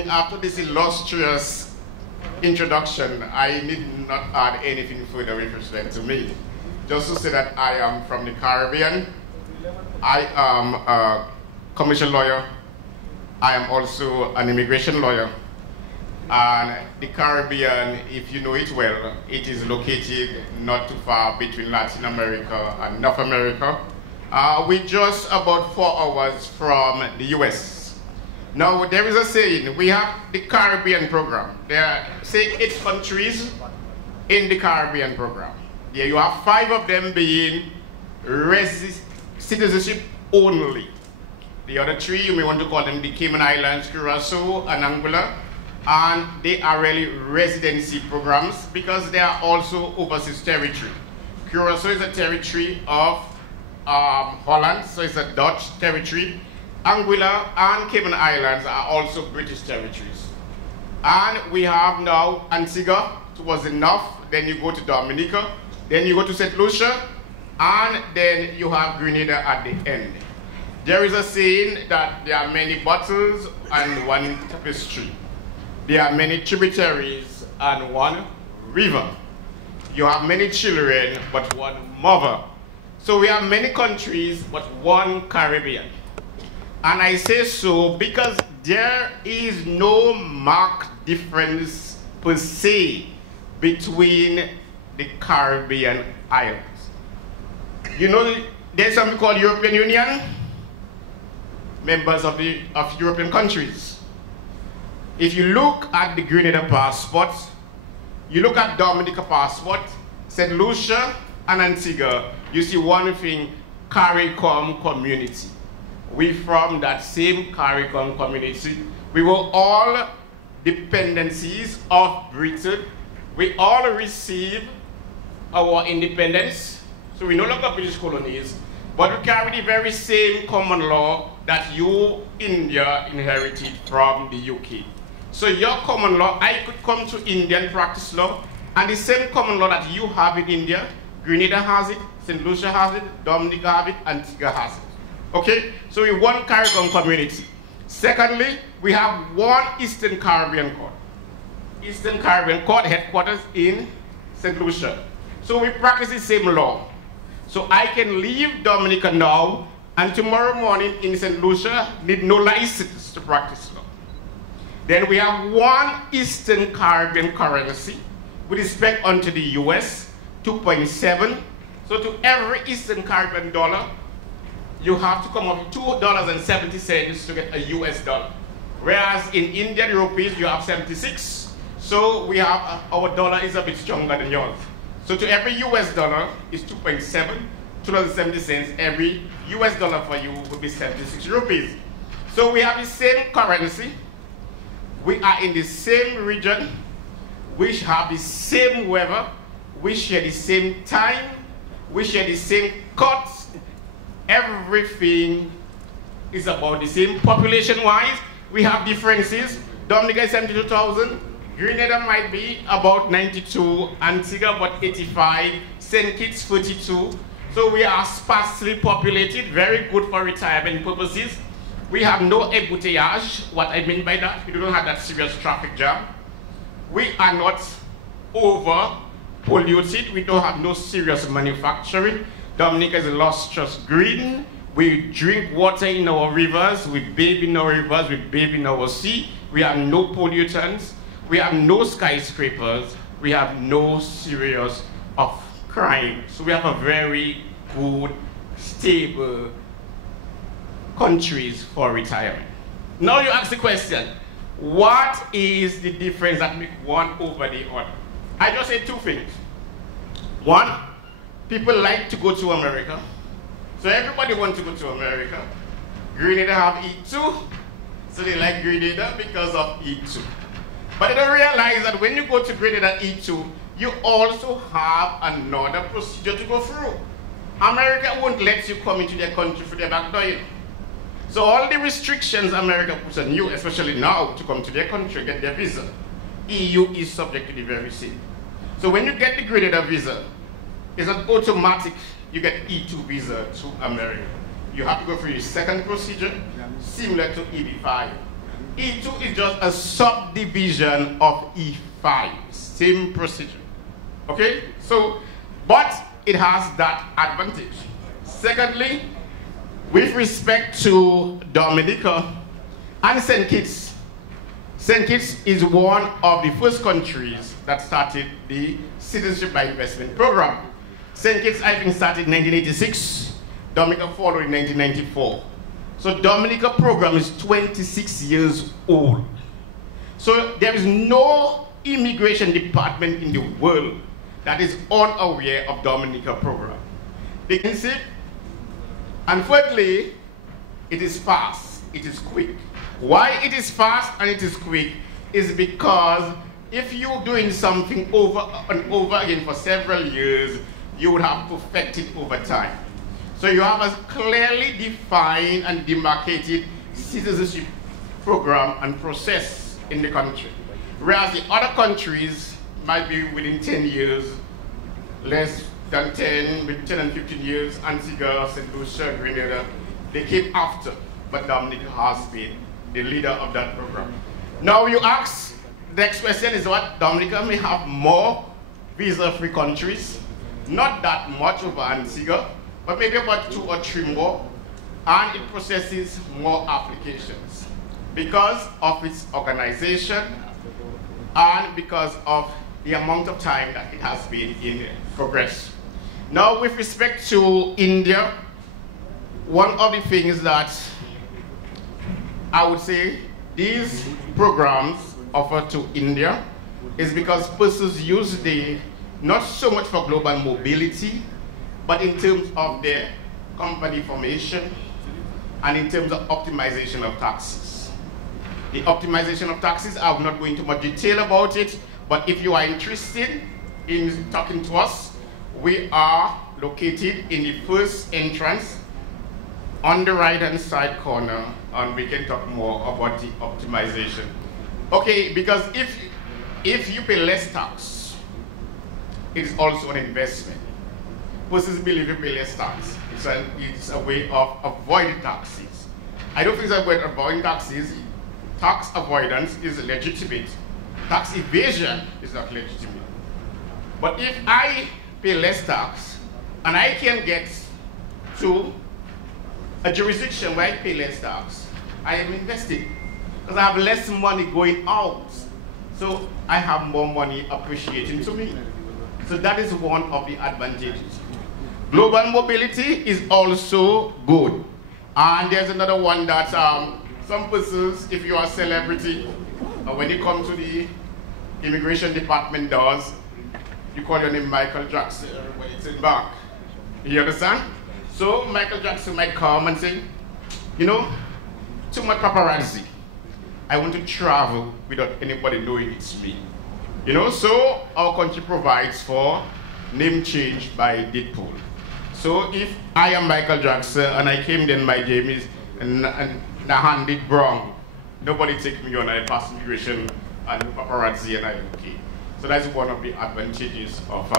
think after this illustrious introduction, I need not add anything further with respect to me. Just to say that I am from the Caribbean. I am a commercial lawyer. I am also an immigration lawyer. And the Caribbean, if you know it well, it is located not too far between Latin America and North America. We're just about 4 hours from the US. Now, there is a saying, we have the Caribbean program. There are, say, 8 countries in the Caribbean program. Yeah, you have 5 of them being citizenship only. The other 3, you may want to call them the Cayman Islands, Curacao, and Anguilla. And they are really residency programs because they are also overseas territory. Curacao is a territory of Holland, so it's a Dutch territory. Anguilla and Cayman Islands are also British territories. And we have now Antigua was enough, then you go to Dominica, then you go to St. Lucia, and then you have Grenada at the end. There is a saying that there are many bottles and one tapestry. There are many tributaries and one river. You have many children, but one mother. So we have many countries, but one Caribbean. And I say so because there is no marked difference per se between the Caribbean islands. You know, there's something called European Union, members of European countries. If you look at the Grenada passport, you look at Dominica passport, St. Lucia and Antigua, you see one thing, CARICOM community. We from that same CARICOM community. We were all dependencies of Britain. We all received our independence. So we're no longer British colonies, but we carry the very same common law that you, India, inherited from the UK. So your common law, I could come to India and practice law, and the same common law that you have in India, Grenada has it, St. Lucia has it, Dominica has it, Antigua has it. Okay? So we one CARICOM community. Secondly, we have one Eastern Caribbean Court. Eastern Caribbean Court headquarters in St. Lucia. So we practice the same law. So I can leave Dominica now, and tomorrow morning in St. Lucia, need no license to practice law. Then we have one Eastern Caribbean currency with respect unto the US, 2.7. So to every Eastern Caribbean dollar, you have to come up with $2.70 to get a US dollar. Whereas in Indian rupees, you have 76. So we have, our dollar is a bit stronger than yours. So to every US dollar is 2.7, $2.70. Every US dollar for you would be 76 rupees. So we have the same currency. We are in the same region. We have the same weather. We share the same time. We share the same cuts. Everything is about the same. Population-wise, we have differences. Dominica is 72,000. Grenada might be about 92. Antigua about 85. St. Kitts 42. So we are sparsely populated, very good for retirement purposes. We have no embouteillage. What I mean by that, we don't have that serious traffic jam. We are not over polluted. We don't have no serious manufacturing. Dominica is a lustrous green. We drink water in our rivers. We bathe in our rivers. We bathe in our sea. We have no pollutants. We have no skyscrapers. We have no serious of crime. So we have a very good, stable countries for retirement. Now you ask the question, what is the difference that makes one over the other? I just say 2 things. One, people like to go to America. So everybody wants to go to America. Grenada have E2, so they like Grenada because of E2. But they don't realize that when you go to Grenada E2, you also have another procedure to go through. America won't let you come into their country through their back door. So all the restrictions America puts on you, especially now, to come to their country, get their visa, EU is subject to the very same. So when you get the Grenada visa, it's not automatic you get E2 visa to America. You have to go through the second procedure, similar to EB5. E2 is just a subdivision of E5, same procedure. Okay? So, but it has that advantage. Secondly, with respect to Dominica and St. Kitts, St. Kitts is one of the first countries that started the Citizenship by Investment program. St. Kitts, I think, started in 1986. Dominica followed in 1994. So Dominica program is 26 years old. So there is no immigration department in the world that is unaware of Dominica program. They can see. And thirdly, it is fast, it is quick. Why it is fast and it is quick is because if you're doing something over and over again for several years, you would have perfected over time. So you have a clearly defined and demarcated citizenship program and process in the country. Whereas the other countries might be within 10 years, less than 10, between 10 and 15 years, Antigua, St. Lucia, Grenada, they came after, but Dominica has been the leader of that program. Now you ask, the next question is what? Dominica may have more visa-free countries, not that much over Antigua, but maybe about 2 or 3 more, and it processes more applications because of its organization and because of the amount of time that it has been in progress. Now, with respect to India, one of the things that I would say these programs offer to India is because persons use the, not so much for global mobility, but in terms of their company formation and in terms of optimization of taxes. The optimization of taxes, I'm not going into much detail about it, but if you are interested in talking to us, we are located in the first entrance on the right-hand side corner, and we can talk more about the optimization. Okay, because if you pay less tax, it is also an investment. Persons believe you pay less tax. It's a way of avoiding taxes. I don't think it's a way of avoiding taxes. Tax avoidance is legitimate. Tax evasion is not legitimate. But if I pay less tax and I can get to a jurisdiction where I pay less tax, I am investing because I have less money going out. So I have more money appreciating to me. So that is one of the advantages. Global mobility is also good. And there's another one that some persons, if you are a celebrity, when you come to the immigration department doors, you call your name Michael Jackson, everybody sit back. You understand? So Michael Jackson might come and say, you know, too much paparazzi. I want to travel without anybody knowing it's me. You know, so our country provides for name change by Deadpool. So if I am Michael Jackson and I came then my name is Nahandit Brown, nobody take me on, I pass immigration and paparazzi and I'm okay. So that's one of the advantages of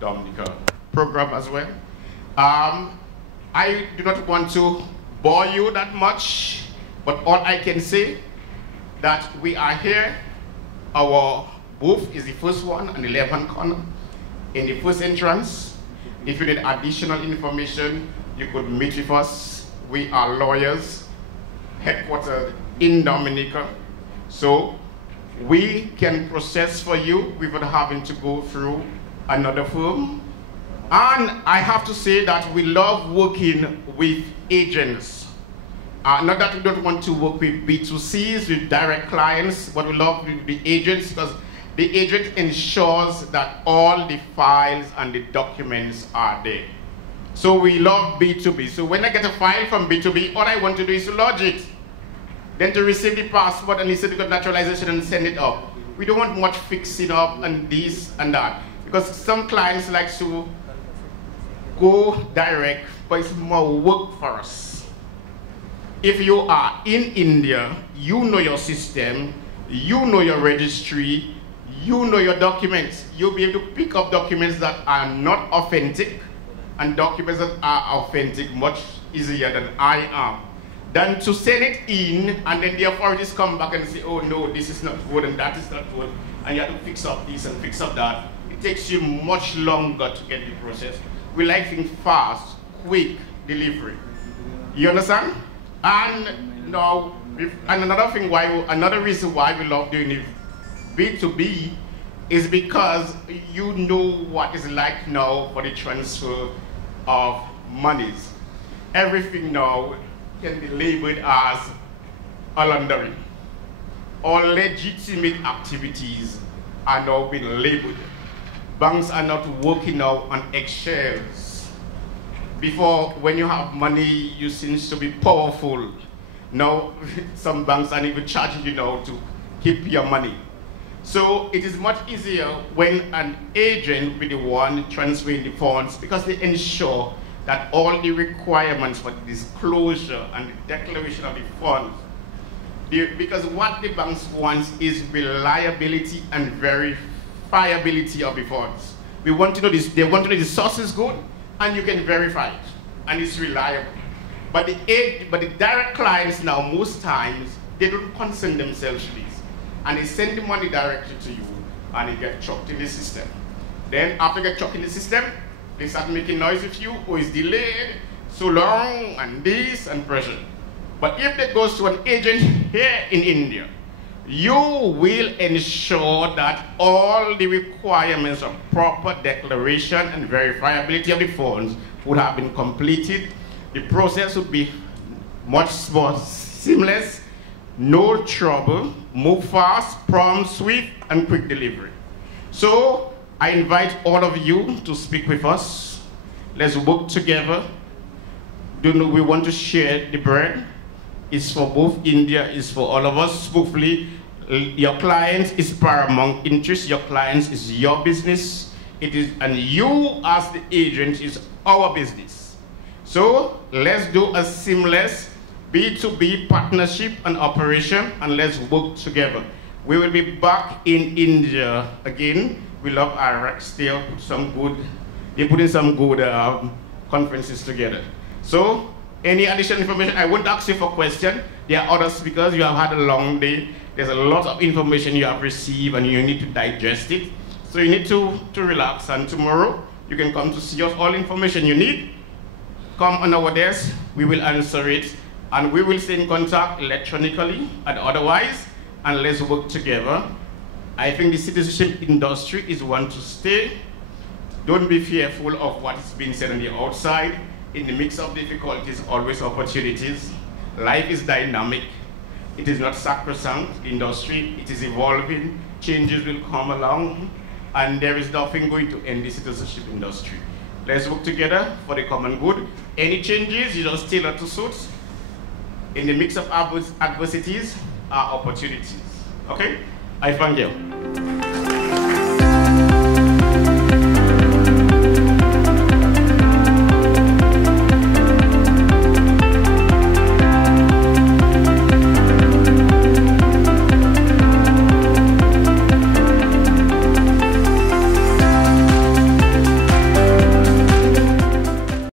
Dominica program as well. I do not want to bore you that much, but all I can say that we are here. Our booth is the first one on the left-hand corner in the first entrance. If you need additional information, you could meet with us. We are lawyers headquartered in Dominica. So we can process for you without having to go through another firm. And I have to say that we love working with agents. Not that we don't want to work with B2Cs, with direct clients, but we love the agents because the agent ensures that all the files and the documents are there. So we love B2B. So when I get a file from B2B, all I want to do is to lodge it. Then to receive the passport and the certificate of naturalization and send it up. We don't want much fixing up and this and that. Because some clients like to go direct, but it's more work for us. If you are in India, you know your system, you know your registry, you know your documents. You'll be able to pick up documents that are not authentic and documents that are authentic much easier than I am. than to send it in and then the authorities come back and say, oh no, this is not good and that is not good, and you have to fix up this and fix up that. It takes you much longer to get the process. We like things fast, quick delivery. You understand? And now, and another reason why we love doing it B2B is because you know what it's like now for the transfer of monies. Everything now can be labeled as a laundering. All legitimate activities are now being labeled. Banks are not working now on eggshells. Before, when you have money, you seem to be powerful. Now, some banks are even charging you now to keep your money. So it is much easier when an agent will be the one transferring the funds, because they ensure that all the requirements for the disclosure and the declaration of the funds, because what the banks want is reliability and verifiability of the funds. We want to know this, they want to know the source is good and you can verify it and it's reliable. But the direct clients now, most times, they don't concern themselves with this. And they send the money directly to you and it gets chucked in the system. Then after it gets chucked in the system, they start making noise with you, or it's delayed, so long, and this, and pressure. But if it goes to an agent here in India, you will ensure that all the requirements of proper declaration and verifiability of the funds would have been completed. The process would be much more seamless, no trouble, move fast, prompt, swift, and quick delivery. So I invite all of you to speak with us. Let's work together. We want to share the bread. It's for both India, it's for all of us. Hopefully, your clients is paramount interest. Your clients is your business. It is, and you as the agent is our business. So let's do a seamless B2B partnership and operation, and let's work together. We will be back in India again. We love IREX. They put in some good conferences together. So, any additional information? I won't ask you for questions. There are other speakers. You have had a long day. There's a lot of information you have received and you need to digest it. So you need to relax, and tomorrow you can come to see us. All information you need, come on our desk. We will answer it. And we will stay in contact electronically and otherwise, and let's work together. I think the citizenship industry is one to stay. Don't be fearful of what is being said on the outside. In the mix of difficulties, always opportunities. Life is dynamic. It is not sacrosanct. The industry, it is evolving. Changes will come along, and there is nothing going to end the citizenship industry. Let's work together for the common good. Any changes, you just tailor to suit. In the mix of adversities are opportunities. Okay? I thank you.